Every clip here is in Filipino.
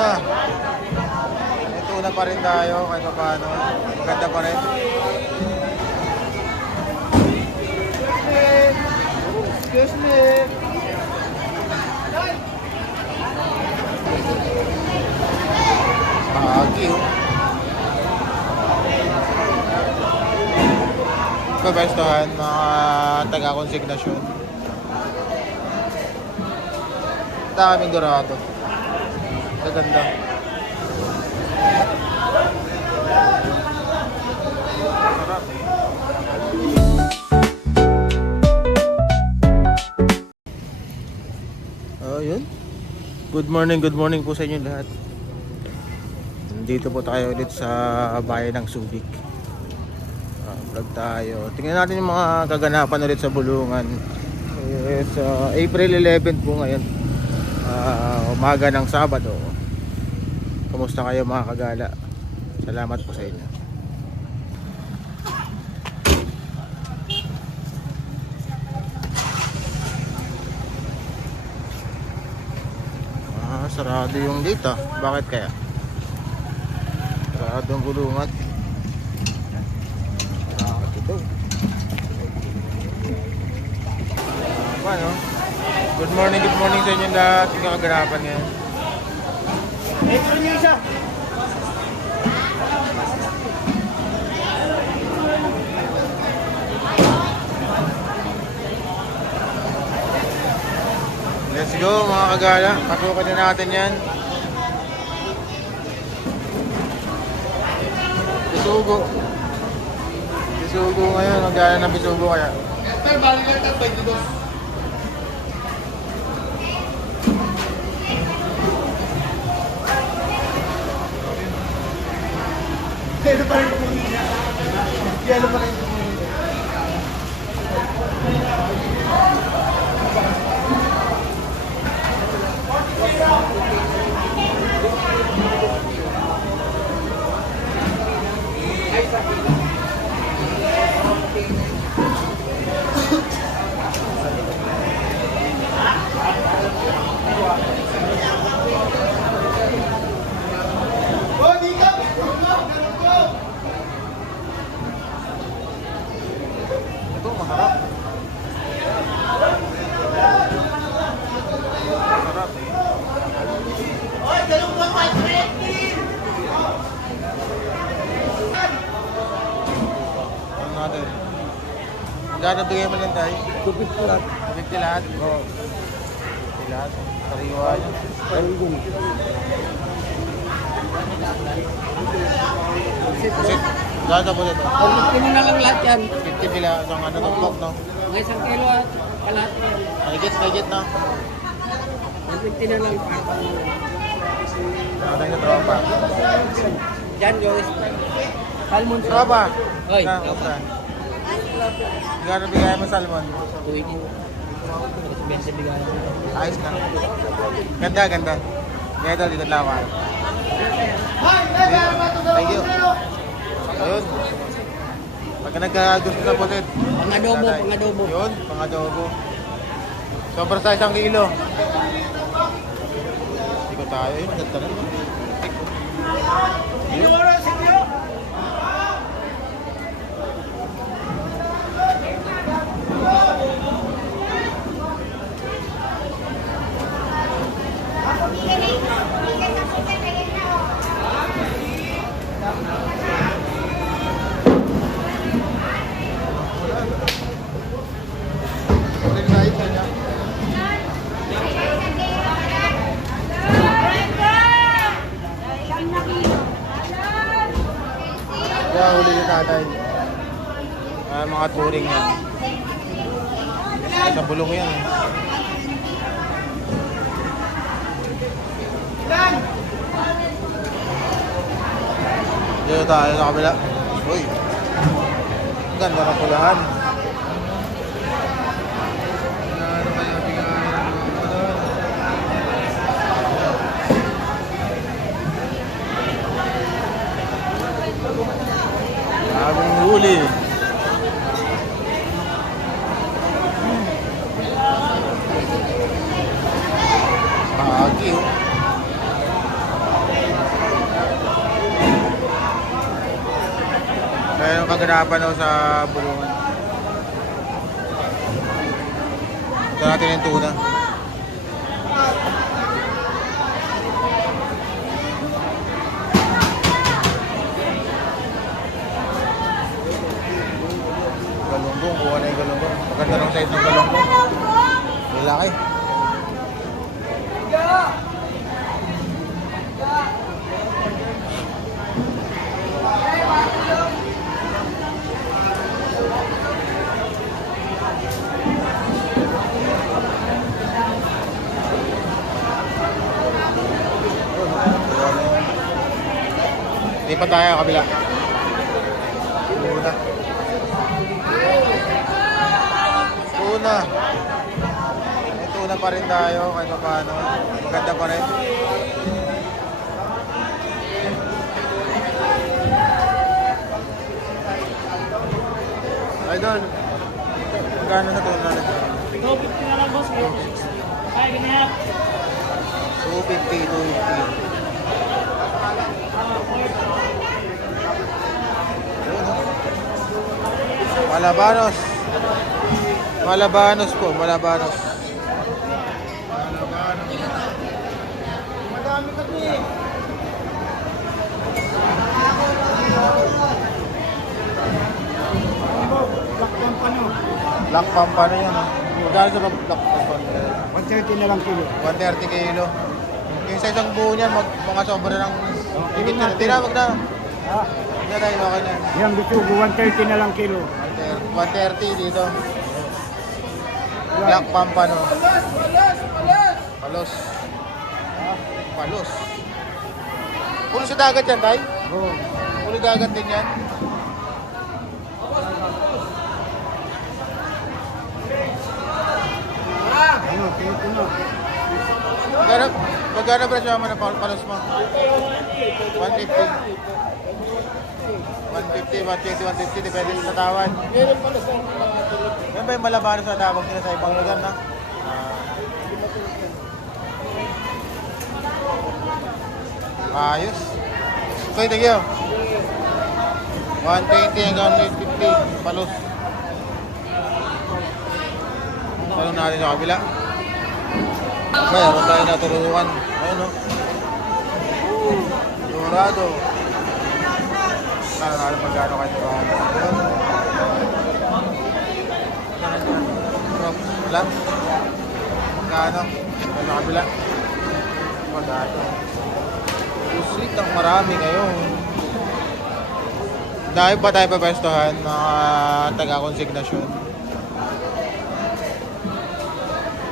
na. May tuna pa rin tayo kahit pa paano. Maganda pa rin. Excuse me. Agi oh. Pabestohan, mga taga-konsignasyon. Daming dorado. Maganda. Sarap. Oh, yun. Good morning po sa inyo lahat. Dito po tayo ulit sa bayan ng Subic. Vlog tayo. Tingnan natin yung mga kaganapan ulit sa Bulungan. Yes, April 11 po ngayon. Umaga ng Sabado. Kumusta kayo mga kagala? Salamat po sa inyo. Sarado yung dito. Bakit kaya? Sarado yung Bulungan. Ito. Ano? Good morning sa inyo lahat. Yung kaganapan ngayon. Ito niyo isa. Let's go mga kagala. Pasukan na natin yan. Bisugo. Bisugo ngayon. Magkala ng bisugo kaya. Ito, balik lang ito, 22. Yelo pa rin kumunin niya. Yelo pa rin kumunin niya. Ito masarap. Masarap. Oy, ganun ba my friend? Ano natin? Gano'n bigay mo lang tayo? 250 lahat. 50 lahat? Oo. 50 lahat. Sariwa niya. Parigun. Sit. Gano'n po dito? 250 na lang lahat yan. 50 pila. Isang ano tumpok, no? May 1 kilo at kalahati yan. Mahigit na. 250 na lang. Ano yung tropa? Diyan, guys. Salmon. Tropa! Hoy. Kamusta? Gano'n bigay mo salmon? 280. 20 bigay. Ayos na. Ganda. Ganda dito lang ako. Thank you. Ayun. Pagka nagkagusto sa putit. Pang-adobo. Yun, pang-adobo. Sobra sa 1 kilo. Iko tayo yun, ganda na. Yun. Kaya huli ni tatay. Mga turing yan. Sa bulong yan. Dito tayo sa kabila. Uy. Ganda ng pulahan. Habang huli. Pagi oh. kaganapan daw sa bulungan. Ito natin yung tuna. Galunggong, kuha na yung galunggong. Maganda ng size ng galunggong. Lalaki. Hindi pa tayo kabila. Tuna. Tuna. May tuna pa rin tayo kahit paano. Maganda pa rin. Idol. Magkano na tuna natin? 250 na lang boss. Kaya ganyan. 250, 250. Malabanos. Malabanos po, Malabanos. Madami kasi. Lakpan pa no. Black Pampano yan. Magkano sa Black Pampano? 130 na lang kilo. 130 kilo. Yung sa isang buo niyan, mga sobra ng higit na. Tinawag na. Ah, Hindi na tayo, okay na. yan bitugo, 130 na lang kilo. 130 dito. Black Pampano. Palos. Palos. Pulo sa dagat yan, tay? Oh. Pulo dagat din yan. Ano, kilo ko na. Magkano ba siya man palos mo? 150. 150, 120, 150, depende sa tawad. Yan ba yung Malabanos na tawag nila sa ibang lugar na? Ayos. Okay, thank you. 120 hanggang 150 palos. Tanong natin sa kabila. Mayroon tayo naturuan. Ayun o. Dorado. Sana natin magkano kayo dorado. Ayun. Wala. Magkano? Ayun sa kabila. Magkano. Pusit ang marami ngayon. Dahil pa tayo papestohan mga taga-konsignasyon.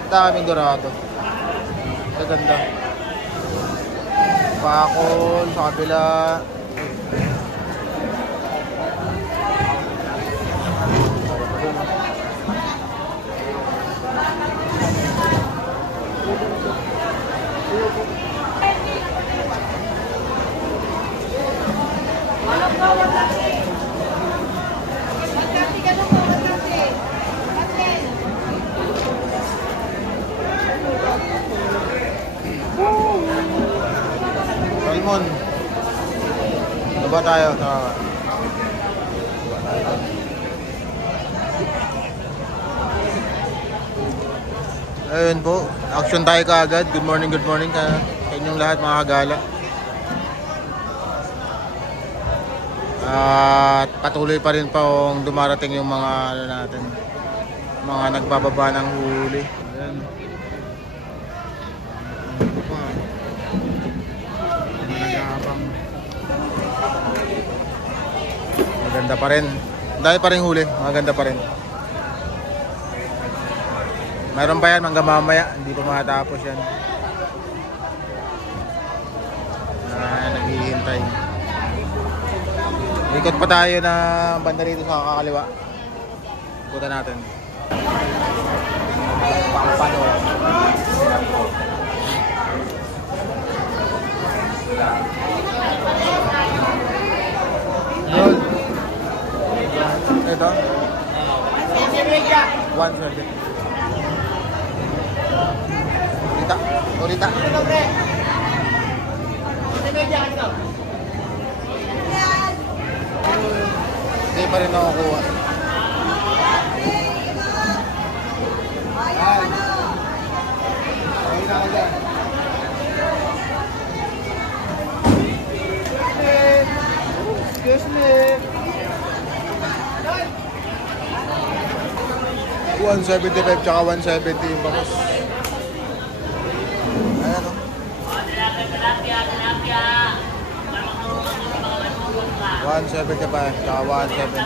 Daming dorado. Ganda. Pakol sa kabila. Salmon. Baba tayo. Baba tayo. Ayun po. Action tayo kaagad. Good morning ka inyong lahat mga kagala. At patuloy pa rin pong dumarating yung mga ano natin. Mga nagbababa ng huli. Ayan. Maganda pa rin. Dahil pa rin huli. Maganda pa rin. Mayroon pa yan hanggang mamaya. Hindi pa matapos yan. Naghihintay. Ikot pa tayo na banda rito sa kakaliwa. Ikutan natin. Pampano. Gold. Ito. 130. Ulita. Hindi pa rin nakukuha. Yan. Okay na ka dyan. Excuse me. 175 tsaka 170 yung bakos. Ayan o. 175 tsaka 170.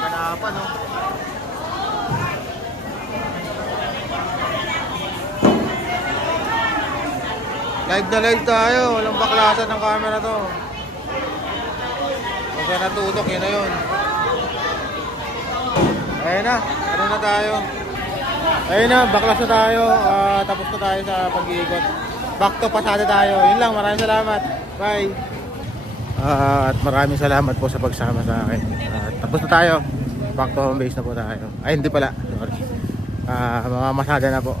Kanapan o. Live na live tayo, walang baklasan ng camera to. Pagka natutok, yun na yun. Ayun na, ano na tayo. Ayun na, baklas na tayo. Tapos na tayo sa pag-iikot. Back to pasada tayo. Yun lang, maraming salamat. Bye. At maraming salamat po sa pagsama sa akin. Tapos na tayo. Back to home base na po tayo. Ay, hindi pala. Sorry. Mga masada na po.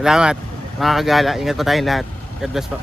Salamat. Mga kagala. Ingat po tayong lahat. God bless po.